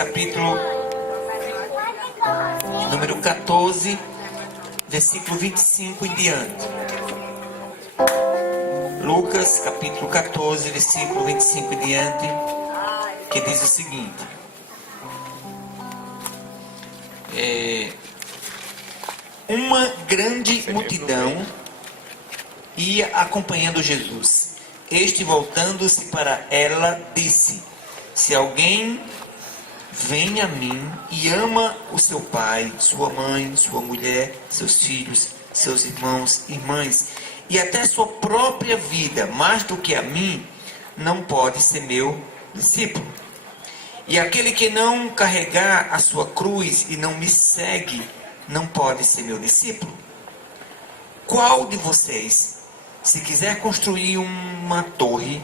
capítulo número 14, versículo 25 em diante. Lucas, capítulo 14, versículo 25 em diante, que diz o seguinte: uma grande multidão ia acompanhando Jesus. Este, voltando-se para ela, disse: se alguém vem a mim e ama o seu pai, sua mãe, sua mulher, seus filhos, seus irmãos, irmãs, e até sua própria vida, mais do que a mim, não pode ser meu discípulo. E aquele que não carregar a sua cruz e não me segue, não pode ser meu discípulo. Qual de vocês, se quiser construir uma torre,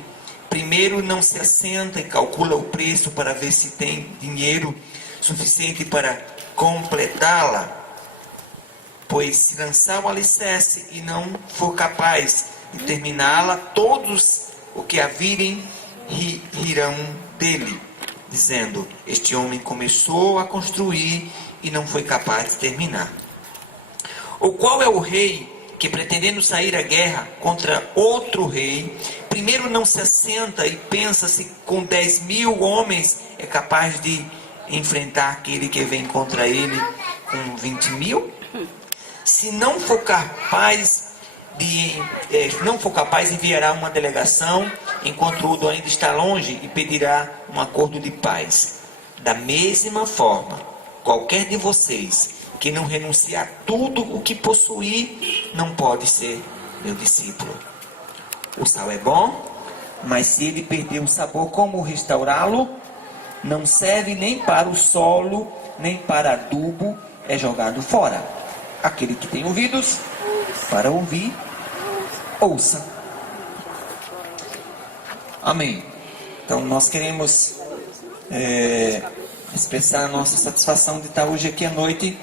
primeiro não se assenta e calcula o preço para ver se tem dinheiro suficiente para completá-la? Pois se lançar o alicerce e não for capaz de terminá-la, todos o que a virem rirão dele, dizendo: este homem começou a construir e não foi capaz de terminar. Ou qual é o rei que, pretendendo sair à guerra contra outro rei, primeiro não se assenta e pensa se com 10.000 homens é capaz de enfrentar aquele que vem contra ele com 20.000? Se não for capaz, enviará uma delegação, enquanto o outro ainda está longe, e pedirá um acordo de paz. Da mesma forma, qualquer de vocês que não renunciar a tudo o que possuir, não pode ser meu discípulo. O sal é bom, mas se ele perder o sabor, como restaurá-lo? Não serve nem para o solo, nem para adubo, é jogado fora. Aquele que tem ouvidos para ouvir, ouça. Amém. Então nós queremos expressar a nossa satisfação de estar hoje aqui à noite,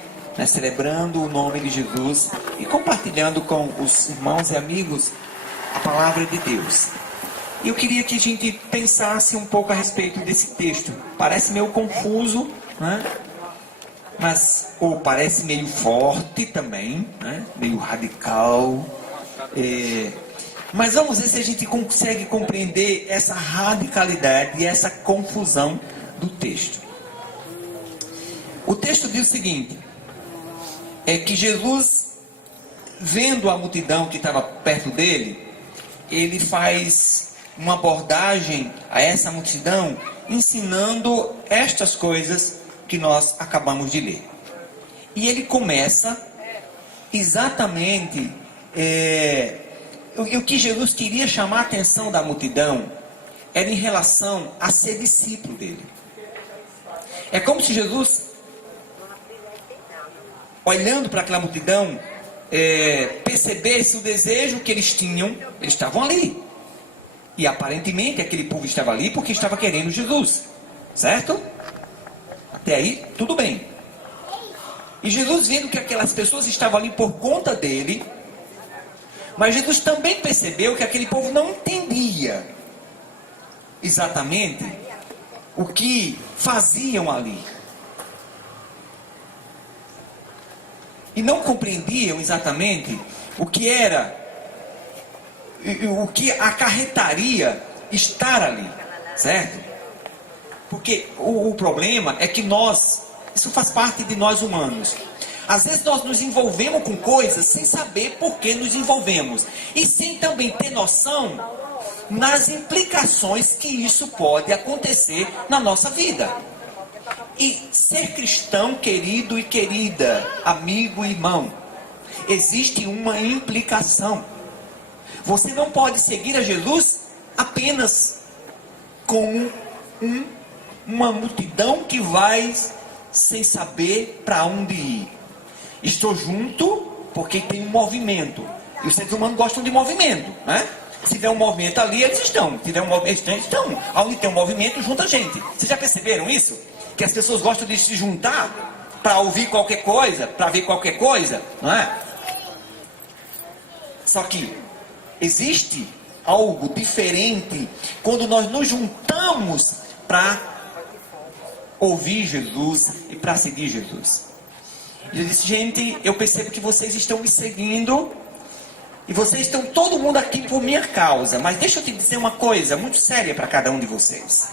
celebrando o nome de Jesus e compartilhando com os irmãos e amigos a palavra de Deus. E eu queria que a gente pensasse um pouco a respeito desse texto. Parece meio confuso, né? Ou parece meio forte também, né? Meio radical. Mas vamos ver se a gente consegue compreender essa radicalidade e essa confusão do texto. O texto diz o seguinte: é que Jesus, vendo a multidão que estava perto dele, ele faz uma abordagem a essa multidão, ensinando estas coisas que nós acabamos de ler. E ele começa exatamente o que Jesus queria chamar a atenção da multidão era em relação a ser discípulo dele. É como se Jesus, olhando para aquela multidão, percebesse o desejo que eles tinham. Eles estavam ali, e aparentemente aquele povo estava ali porque estava querendo Jesus, certo? Até aí, tudo bem. E Jesus, vendo que aquelas pessoas estavam ali por conta dele, mas Jesus também percebeu que aquele povo não entendia exatamente o que faziam ali. E não compreendiam exatamente o que era, o que acarretaria estar ali, certo? Porque o problema é que isso faz parte de nós humanos. Às vezes nós nos envolvemos com coisas sem saber por que nos envolvemos. E sem também ter noção nas implicações que isso pode acontecer na nossa vida. E ser cristão, querido e querida, amigo e irmão, existe uma implicação. Você não pode seguir a Jesus apenas com uma multidão que vai sem saber para onde ir. Estou junto porque tem um movimento. E os seres humanos gostam de movimento, né? Se tiver um movimento ali, eles estão. Se tiver um movimento, eles estão. Onde tem um movimento, junta gente. Vocês já perceberam isso? Que as pessoas gostam de se juntar para ouvir qualquer coisa, para ver qualquer coisa, não é? Só que existe algo diferente quando nós nos juntamos para ouvir Jesus e para seguir Jesus. Ele disse: gente, eu percebo que vocês estão me seguindo e vocês estão todo mundo aqui por minha causa, mas deixa eu te dizer uma coisa muito séria para cada um de vocês.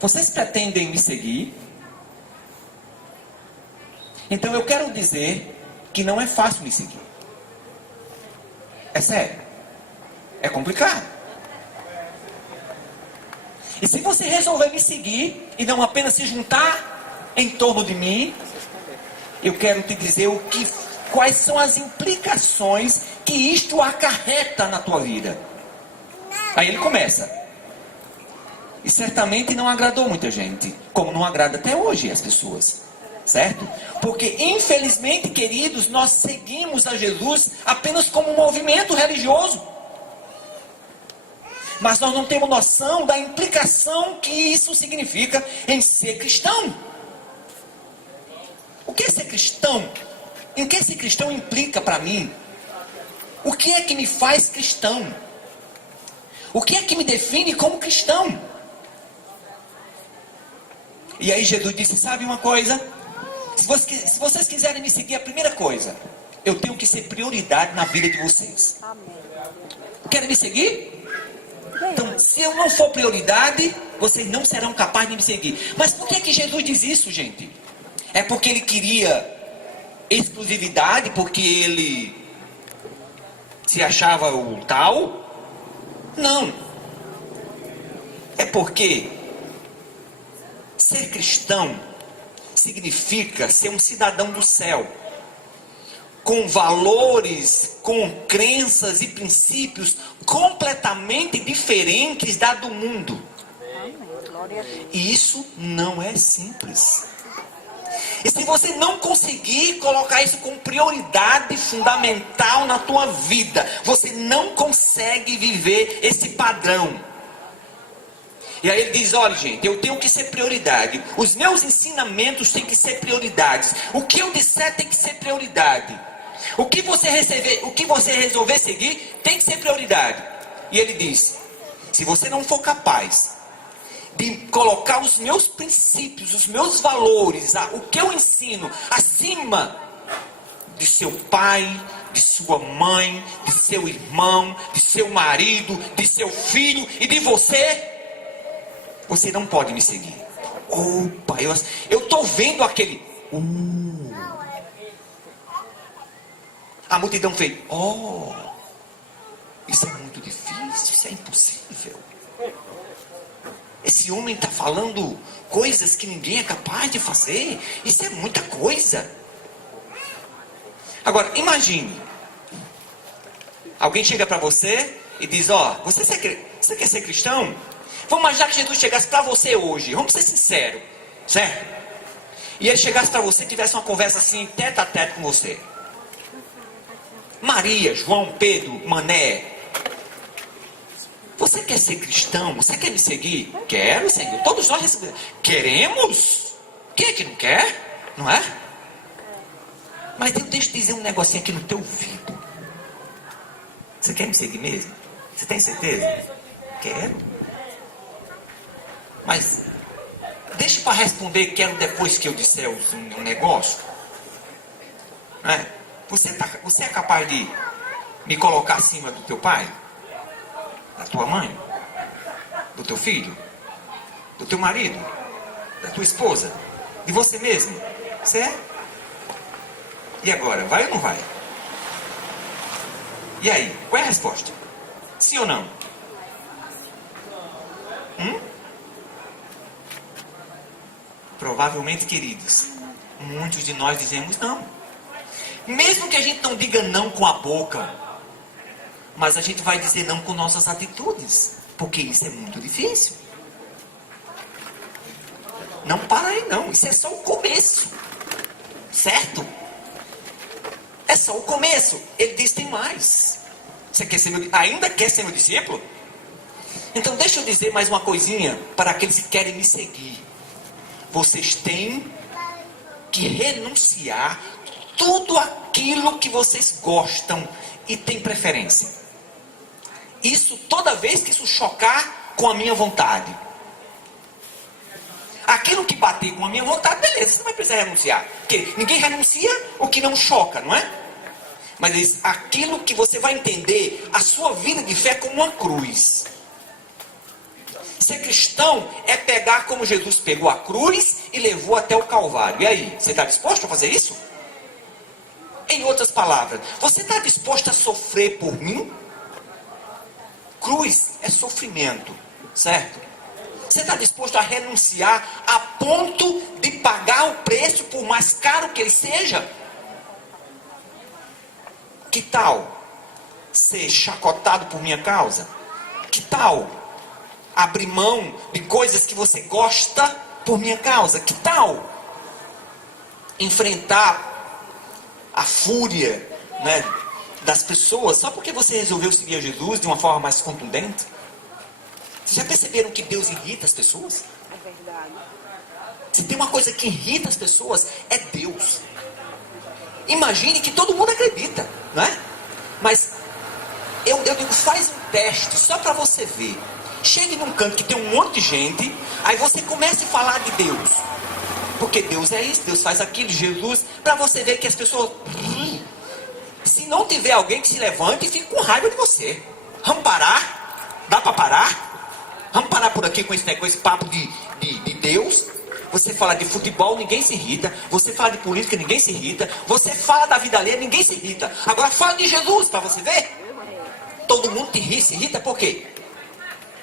Vocês pretendem me seguir? Então eu quero dizer que não é fácil me seguir. É sério. É complicado. E se você resolver me seguir e não apenas se juntar em torno de mim, eu quero te dizer quais são as implicações que isto acarreta na tua vida. Aí ele começa. E certamente não agradou muita gente, como não agrada até hoje as pessoas. Certo? Porque infelizmente, queridos, nós seguimos a Jesus apenas como um movimento religioso. Mas nós não temos noção da implicação que isso significa em ser cristão. O que é ser cristão? Em que ser cristão implica para mim? O que é que me faz cristão? O que é que me define como cristão? E aí Jesus disse: sabe uma coisa? Se vocês quiserem me seguir, a primeira coisa, eu tenho que ser prioridade na vida de vocês. Querem me seguir? Então, se eu não for prioridade, vocês não serão capazes de me seguir. Mas por que Jesus diz isso, gente? É porque ele queria exclusividade, porque ele se achava o tal? Não. É porque ser cristão significa ser um cidadão do céu, com valores, com crenças e princípios completamente diferentes da do mundo. E isso não é simples. E se você não conseguir colocar isso como prioridade fundamental na tua vida, você não consegue viver esse padrão. E aí ele diz: olha, gente, eu tenho que ser prioridade. Os meus ensinamentos têm que ser prioridades. O que eu disser tem que ser prioridade. O que você resolver seguir tem que ser prioridade. E ele diz: se você não for capaz de colocar os meus princípios, os meus valores, o que eu ensino acima de seu pai, de sua mãe, de seu irmão, de seu marido, de seu filho e de você, você não pode me seguir. Opa, eu estou vendo aquele. A multidão fez: oh, isso é muito difícil, isso é impossível. Esse homem está falando coisas que ninguém é capaz de fazer. Isso é muita coisa. Agora, imagine. Alguém chega para você e diz: ó, você quer ser cristão? Vamos imaginar que Jesus chegasse para você hoje. Vamos ser sinceros, certo? E ele chegasse para você e tivesse uma conversa assim, tete a tete com você. Maria, João, Pedro, Mané, você quer ser cristão? Você quer me seguir? Quero, Senhor. Todos nós queremos. Quem é que não quer? Não é? Mas deixa eu dizer um negocinho aqui no teu ouvido. Você quer me seguir mesmo? Você tem certeza? Quero. Mas deixa para responder quero depois que eu disser um negócio. É? Você é capaz de me colocar acima do teu pai? Da tua mãe? Do teu filho? Do teu marido? Da tua esposa? De você mesmo? Você é? E agora, vai ou não vai? E aí, qual é a resposta? Sim ou não? Provavelmente, queridos, muitos de nós dizemos não. Mesmo que a gente não diga não com a boca, mas a gente vai dizer não com nossas atitudes, porque isso é muito difícil. Não para aí não, isso é só o começo, certo? É só o começo. Ele diz: tem mais. Você ainda quer ser meu discípulo? Então deixa eu dizer mais uma coisinha para aqueles que querem me seguir. Vocês têm que renunciar tudo aquilo que vocês gostam e têm preferência. Isso toda vez que isso chocar com a minha vontade. Aquilo que bater com a minha vontade, beleza, você não vai precisar renunciar. Porque ninguém renuncia o que não choca, não é? Mas aquilo que você vai entender, a sua vida de fé como uma cruz. Ser cristão é pegar como Jesus pegou a cruz e levou até o Calvário. E aí, você está disposto a fazer isso? Em outras palavras, você está disposto a sofrer por mim? Cruz é sofrimento, certo? Você está disposto a renunciar a ponto de pagar o preço por mais caro que ele seja? Que tal ser chacotado por minha causa? Que tal abrir mão de coisas que você gosta por minha causa? Que tal enfrentar a fúria, né, das pessoas só porque você resolveu seguir a Jesus de uma forma mais contundente? Vocês já perceberam que Deus irrita as pessoas? É verdade. Se tem uma coisa que irrita as pessoas, é Deus. Imagine que todo mundo acredita, não é? Mas eu digo, faz um teste só para você ver. Chegue num canto que tem um monte de gente, aí você comece a falar de Deus. Porque Deus é isso, Deus faz aquilo, Jesus, para você ver que as pessoas... Se não tiver alguém que se levante e fique com raiva de você. Vamos parar? Dá para parar? Vamos parar por aqui com esse papo de Deus? Você fala de futebol, ninguém se irrita. Você fala de política, ninguém se irrita. Você fala da vida alheia, ninguém se irrita. Agora fala de Jesus, para você ver. Todo mundo se irrita, por quê?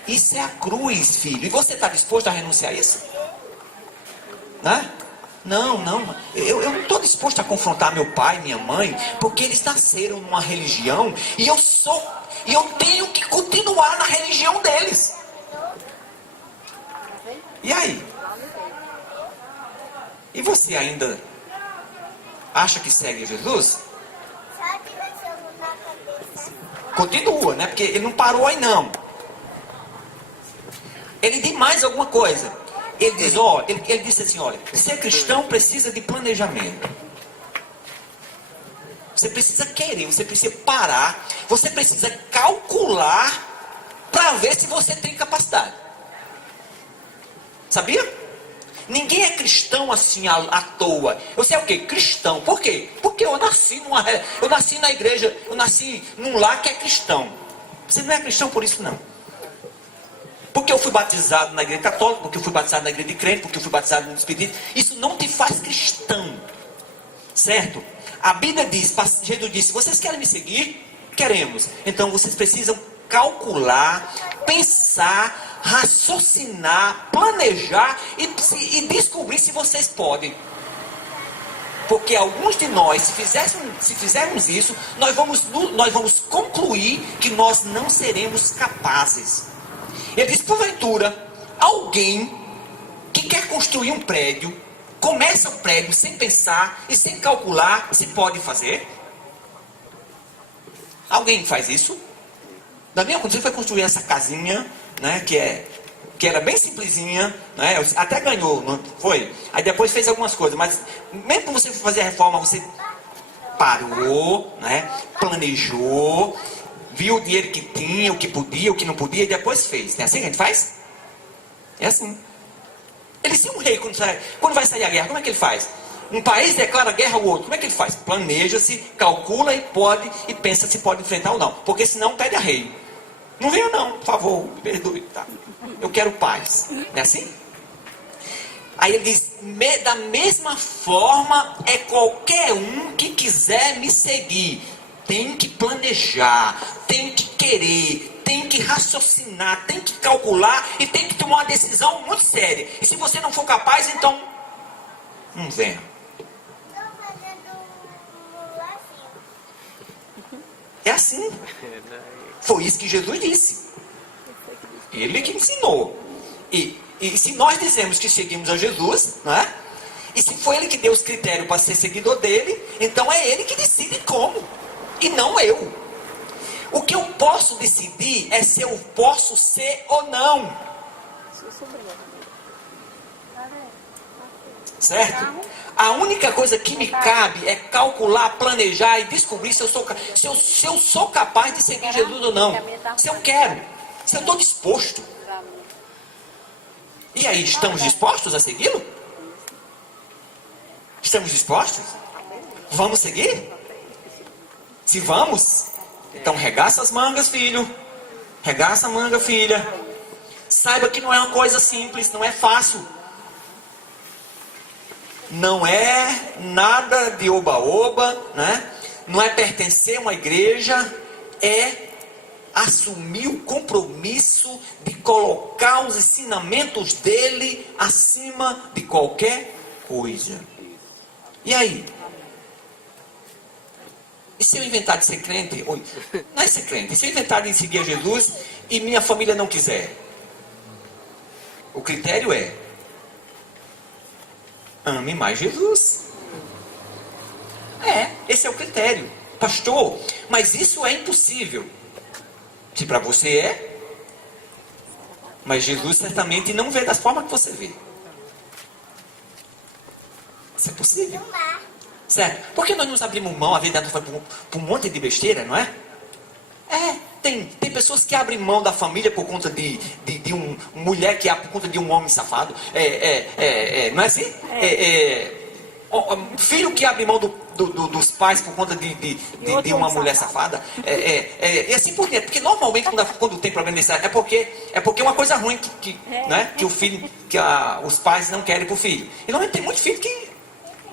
Isso é a cruz, filho. E você está disposto a renunciar a isso? Né? Não. Eu não estou disposto a confrontar meu pai, minha mãe, porque eles nasceram numa religião e eu tenho que continuar na religião deles. E aí? E você ainda acha que segue Jesus? Continua, né? Porque ele não parou aí não. Ele diz mais alguma coisa. Ele diz, ele disse assim, olha, ser cristão precisa de planejamento. Você precisa querer, você precisa parar, você precisa calcular para ver se você tem capacidade. Sabia? Ninguém é cristão assim à toa. Eu sei o quê? Cristão. Por quê? Porque eu nasci na igreja, eu nasci num lar que é cristão. Você não é cristão por isso não. Porque eu fui batizado na igreja católica, porque eu fui batizado na igreja de crente, porque eu fui batizado no Espírito. Isso não te faz cristão. Certo? A Bíblia diz, Jesus disse, vocês querem me seguir? Queremos. Então vocês precisam calcular, pensar, raciocinar, planejar e descobrir se vocês podem. Porque alguns de nós, se fizermos isso, nós vamos concluir que nós não seremos capazes. Ele diz, porventura, alguém que quer construir um prédio, começa o prédio sem pensar e sem calcular se pode fazer? Alguém faz isso? Da minha condição foi construir essa casinha, né, que era bem simplesinha, né, até ganhou, não foi? Aí depois fez algumas coisas, mas mesmo que você fazer a reforma, você parou, né, planejou, viu o dinheiro que tinha, o que podia, o que não podia, e depois fez. É assim que a gente faz? É assim. Ele se um rei, quando vai sair a guerra, como é que ele faz? Um país declara guerra ao outro, como é que ele faz? Planeja-se, calcula e pensa se pode enfrentar ou não. Porque senão pede a rei. Não venha não, por favor, me perdoe, tá? Eu quero paz. Não é assim? Aí ele diz, da mesma forma é qualquer um que quiser me seguir. Tem que planejar, tem que querer, tem que raciocinar, tem que calcular e tem que tomar uma decisão muito séria. E se você não for capaz, então não venha. É assim. Foi isso que Jesus disse. Ele que ensinou. E se nós dizemos que seguimos a Jesus, não é? E se foi ele que deu os critérios para ser seguidor dele, então é ele que decide como. E não eu. O que eu posso decidir é se eu posso ser ou não. Certo? A única coisa que me cabe é calcular, planejar e descobrir se eu sou capaz de seguir Jesus ou não. Se eu quero. Se eu estou disposto. E aí, estamos dispostos a segui-lo? Estamos dispostos? Vamos seguir? Se vamos, então regaça as mangas, filho. Regaça a manga, filha. Saiba que não é uma coisa simples, não é fácil. Não é nada de oba-oba, né? Não é pertencer a uma igreja, é assumir o compromisso de colocar os ensinamentos dele acima de qualquer coisa. E aí? E se eu inventar de ser crente? Não é ser crente. E se eu inventar de seguir a Jesus e minha família não quiser? O critério é: ame mais Jesus. Esse é o critério. Pastor, mas isso é impossível. Se para você é, mas Jesus certamente não vê da forma que você vê. Isso é possível. Certo? Por que nós nos abrimos mão, a vida foi por um monte de besteira, não é? Tem pessoas que abrem mão da família por conta de uma mulher que por conta de um homem safado. Não é assim? Filho que abre mão dos pais por conta de uma mulher safada. E assim por quê? Porque normalmente quando tem problema desse, é porque é uma coisa ruim né? Que o filho, os pais não querem pro filho. E normalmente tem muito filho que.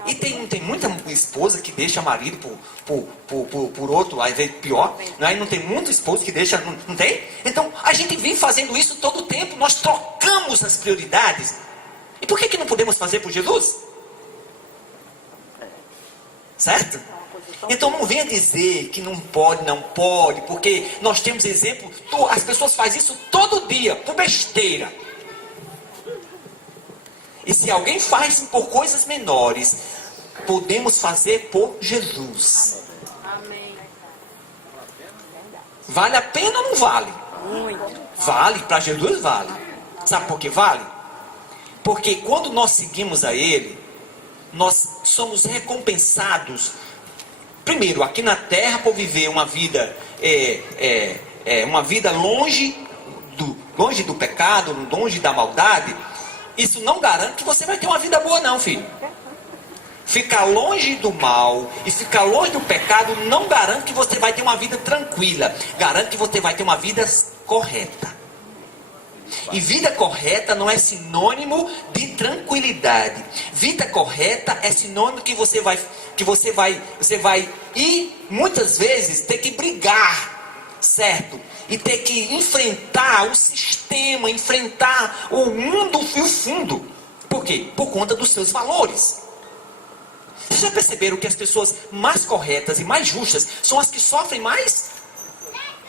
E tem muita esposa que deixa marido por outro, às vezes pior. Né? E não tem muito esposo que deixa, não tem? Então, a gente vem fazendo isso todo o tempo. Nós trocamos as prioridades. E por que não podemos fazer por Jesus? Certo? Então, não venha dizer que não pode, porque nós temos exemplo. As pessoas fazem isso todo dia, por besteira. E se alguém faz por coisas menores, podemos fazer por Jesus. Amém. Vale a pena ou não vale? Muito. Vale, para Jesus vale. Sabe por que vale? Porque quando nós seguimos a Ele, nós somos recompensados, primeiro, aqui na terra, por viver uma vida, uma vida longe do pecado, longe da maldade. Isso não garante que você vai ter uma vida boa não, filho. Ficar longe do mal e ficar longe do pecado não garante que você vai ter uma vida tranquila. Garante que você vai ter uma vida correta. E vida correta não é sinônimo de tranquilidade. Vida correta é sinônimo que você vai ir muitas vezes ter que brigar, certo? E ter que enfrentar o sistema, enfrentar o mundo e o fundo. Por quê? Por conta dos seus valores. Vocês já perceberam que as pessoas mais corretas e mais justas são as que sofrem mais?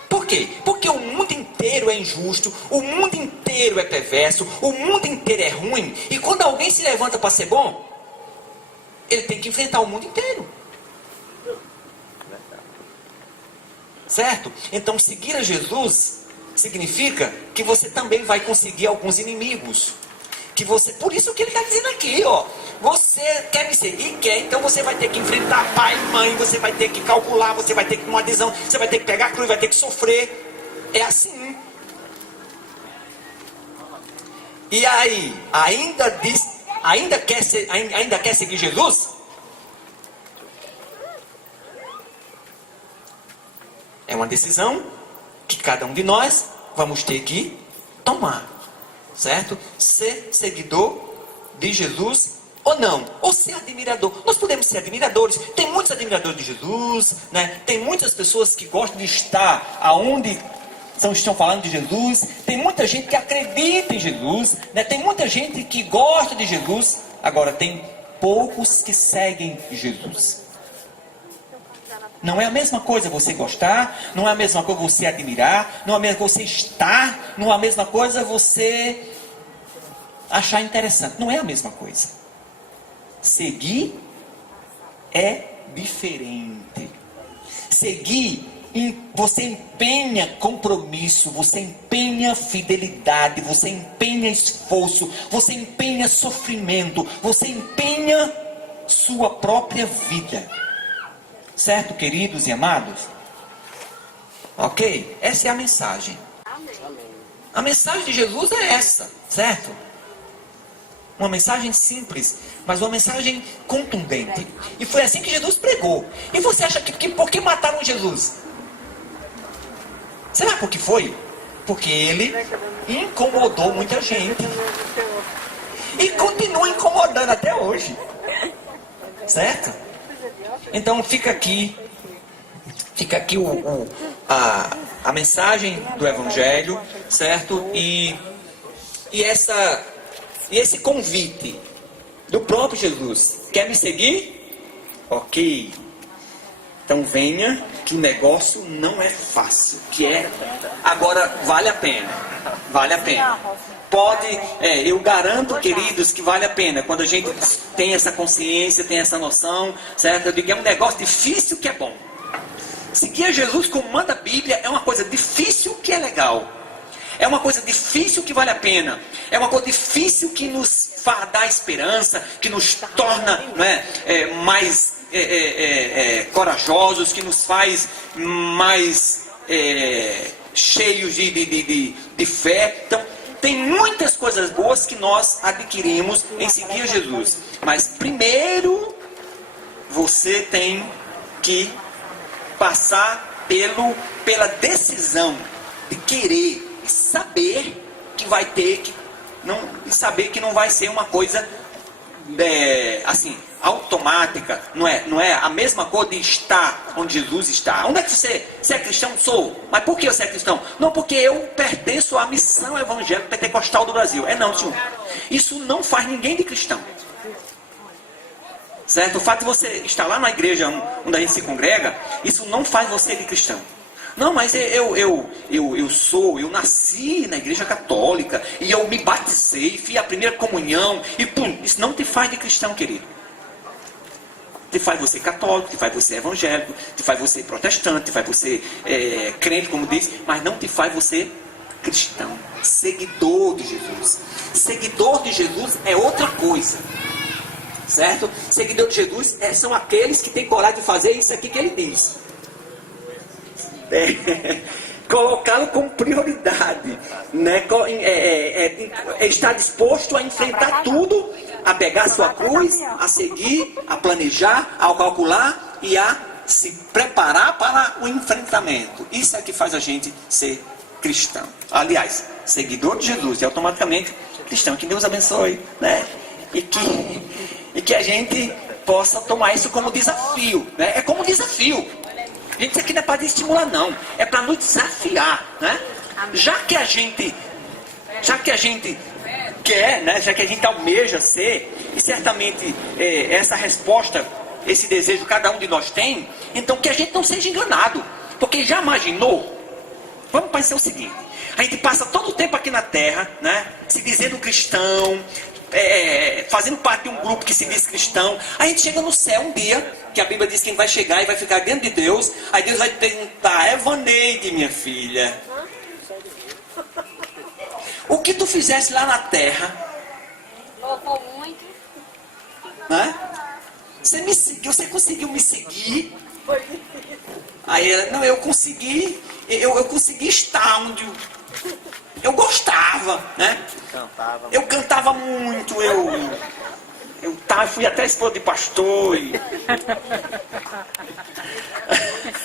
Por quê? Porque o mundo inteiro é injusto, o mundo inteiro é perverso, o mundo inteiro é ruim. E quando alguém se levanta para ser bom, ele tem que enfrentar o mundo inteiro. Certo? Então seguir a Jesus significa que você também vai conseguir alguns inimigos. Por isso que ele está dizendo aqui, ó. Você quer me seguir? Quer, então você vai ter que enfrentar pai e mãe, você vai ter que calcular, você vai ter que tomar decisão, você vai ter que pegar a cruz, vai ter que sofrer. É assim. E aí, ainda quer seguir Jesus? É uma decisão que cada um de nós vamos ter que tomar, certo? Ser seguidor de Jesus ou não, ou ser admirador. Nós podemos ser admiradores. Tem muitos admiradores de Jesus, né? Tem muitas pessoas que gostam de estar aonde estão falando de Jesus. Tem muita gente que acredita em Jesus, né? Tem muita gente que gosta de Jesus. Agora tem poucos que seguem Jesus. Não é a mesma coisa você gostar, não é a mesma coisa você admirar, não é a mesma coisa você estar, não é a mesma coisa você achar interessante. Não é a mesma coisa. Seguir é diferente. Seguir, você empenha compromisso, você empenha fidelidade, você empenha esforço, você empenha sofrimento, você empenha sua própria vida. Certo, queridos e amados? Ok? Essa é a mensagem. A mensagem de Jesus é essa, certo? Uma mensagem simples, mas uma mensagem contundente. E foi assim que Jesus pregou. E você acha que por que mataram Jesus? Será por que foi? Porque ele incomodou muita gente. E continua incomodando até hoje. Certo? Então fica aqui a mensagem do Evangelho, certo? E esse convite do próprio Jesus. Quer me seguir? Ok. Então venha, que o negócio não é fácil. Agora vale a pena. Vale a pena. Eu garanto, queridos, que vale a pena. Quando a gente tem essa consciência, tem essa noção, certo? Eu digo que é um negócio difícil que é bom. Seguir a Jesus como manda a Bíblia é uma coisa difícil que é legal. É uma coisa difícil que vale a pena. É uma coisa difícil que nos faz dar esperança, que nos torna mais corajosos, que nos faz mais cheios de fé. Então, tem muitas coisas boas que nós adquirimos em seguir Jesus. Mas primeiro, você tem que passar pela decisão de querer e saber que vai ter que e saber que não vai ser uma coisa assim automática. Não é a mesma coisa de estar onde Jesus está. Onde é que você é cristão? Sou. Mas por que você é cristão? Não, porque eu pertenço à missão evangélica pentecostal do Brasil. Não, senhor. Isso não faz ninguém de cristão. Certo? O fato de você estar lá na igreja onde a gente se congrega, isso não faz você de cristão. Não, mas eu nasci na igreja católica, e eu me batizei, fiz a primeira comunhão, e isso não te faz de cristão, querido. Te faz você católico, te faz você evangélico, te faz você protestante, te faz você crente, como diz, mas não te faz você cristão, seguidor de Jesus. Seguidor de Jesus é outra coisa. Certo? Seguidor de Jesus são aqueles que têm coragem de fazer isso aqui que ele diz. Colocá-lo como prioridade, né? Estar disposto a enfrentar tudo, a pegar sua cruz, a seguir, a planejar, a calcular e a se preparar para o enfrentamento. Isso é que faz a gente ser cristão. Aliás, seguidor de Jesus e automaticamente cristão. Que Deus abençoe, né? E que a gente possa tomar isso como desafio, né? É como desafio. Gente, isso aqui não é para estimular, não. É para nos desafiar, né? Já que a gente quer, né? Já que a gente almeja ser, e certamente essa resposta, esse desejo cada um de nós tem, então que a gente não seja enganado. Porque já imaginou? Vamos pensar o seguinte: a gente passa todo o tempo aqui na Terra, né? Se dizendo cristão, fazendo parte de um grupo que se diz cristão. A gente chega no céu um dia, que a Bíblia diz que a gente vai chegar e vai ficar diante de Deus. Aí Deus vai perguntar: Evaneide, minha filha, o que tu fizesse lá na terra? Louvou muito. Né? Você me seguiu, você conseguiu me seguir? Aí ela: não, eu consegui estar onde eu gostava, né? Eu cantava muito, fui até esposa de pastor.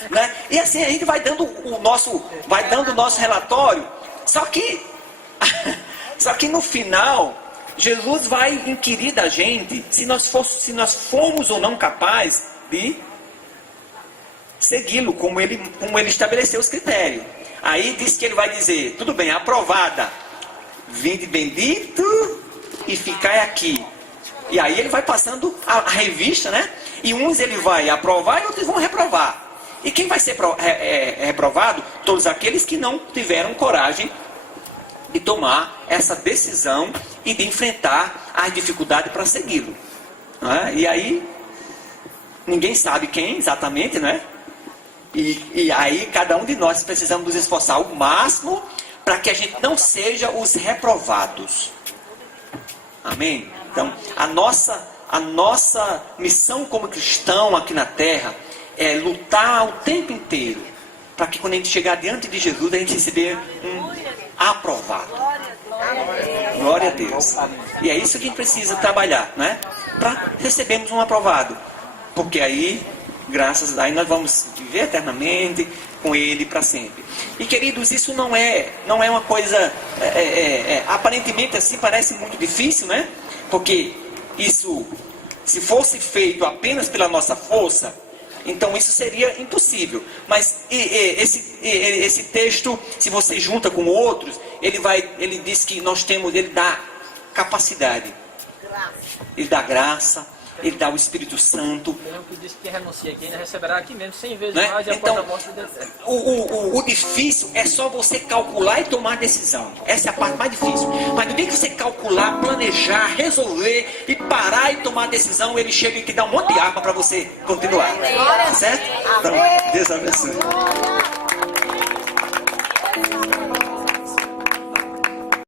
Né? E assim a gente vai dando o nosso relatório. Só que no final, Jesus vai inquirir da gente se nós formos ou não capazes de segui-lo, como ele estabeleceu os critérios. Aí diz que ele vai dizer: tudo bem, aprovada, vinde bendito e ficai aqui. E aí ele vai passando a revista, né? E uns ele vai aprovar e outros vão reprovar. E quem vai ser reprovado? Todos aqueles que não tiveram coragem de tomar essa decisão e de enfrentar as dificuldades para segui-lo. E aí, ninguém sabe quem exatamente, né? E aí cada um de nós precisamos nos esforçar ao máximo para que a gente não seja os reprovados. Amém? Então, a nossa missão como cristão aqui na terra é lutar o tempo inteiro para que quando a gente chegar diante de Jesus, a gente receber um aprovado. Glória a Deus. E é isso que a gente precisa trabalhar, né? Para recebermos um aprovado. Porque aí, graças a Deus, nós vamos viver eternamente com Ele para sempre. E queridos, isso não é uma coisa, aparentemente assim parece muito difícil, né? Porque isso, se fosse feito apenas pela nossa força, então isso seria impossível. Mas esse texto, se você junta com outros, ele diz que ele dá capacidade, ele dá graça, ele dá o Espírito Santo. Tem um que diz que quem renuncia aqui ainda receberá aqui mesmo 100 vezes Né? mais e após a morte do deserto. O difícil é só você calcular e tomar decisão. Essa é a parte mais difícil. Mas no dia que você calcular, planejar, resolver e parar e tomar decisão, ele chega e te dá um monte de arma para você continuar. Certo? Então, Deus abençoe.